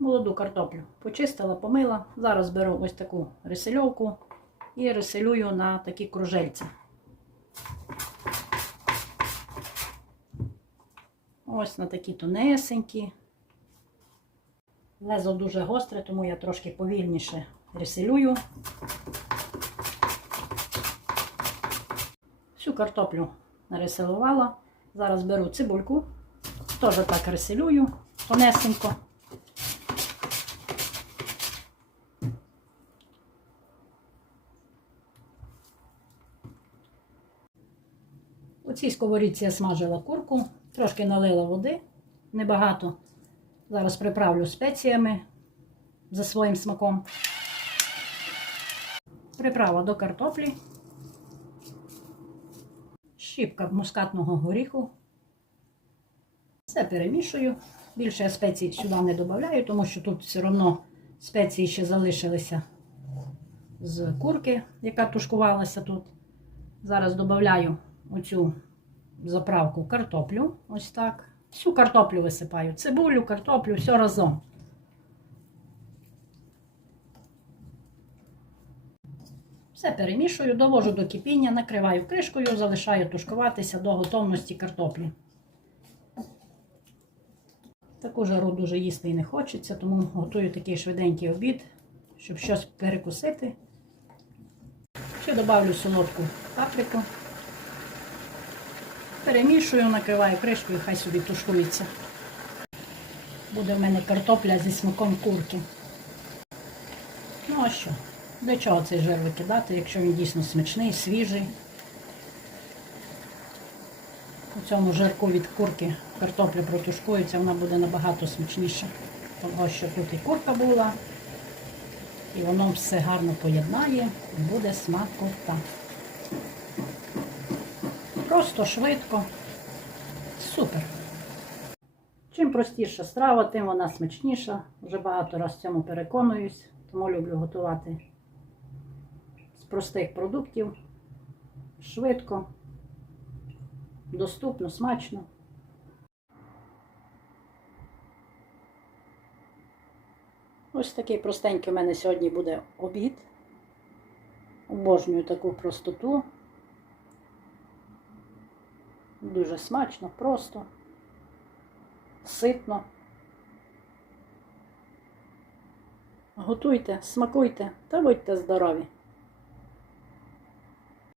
молоду картоплю. Почистила, помила. Зараз беру ось таку рисельовку і реселюю на такі кружельця. Ось на такі тонесенькі. Лезо дуже гостре, тому я трошки повільніше реселюю. Всю картоплю нареселувала. Зараз беру цибульку, теж так реселюю тонесенько. У цій сковорідці я смажила курку, трошки налила води, небагато. Зараз приправлю спеціями за своїм смаком. Приправа до картоплі, щіпка мускатного горіху. Все перемішую. Більше я спецій сюди не додаю, тому що тут все одно спеції ще залишилися з курки, яка тушкувалася тут. Зараз додаю оцю заправку картоплю. Ось так. Всю картоплю висипаю. Цибулю, картоплю, все разом. Все перемішую, довожу до кипіння, накриваю кришкою, залишаю тушкуватися до готовності картоплі. Таку жару дуже їсти і не хочеться, тому готую такий швиденький обід, щоб щось перекусити. Ще додавлю солодку паприку. Перемішую, накриваю кришкою, хай собі тушкується. Буде в мене картопля зі смаком курки. Ну а що? Для чого цей жир викидати, якщо він дійсно смачний, свіжий? У цьому жирку від курки картопля протушкується, вона буде набагато смачніша. Тому що тут і курка була, і воно все гарно поєднає буде смакота. Просто швидко. Супер. Чим простіша страва, тим вона смачніша. Вже багато раз цьому переконуюсь, тому люблю готувати з простих продуктів. Швидко, доступно, смачно. Ось такий простенький у мене сьогодні буде обід. Обожнюю таку простоту. Дуже смачно, просто, ситно. Готуйте, смакуйте та будьте здорові!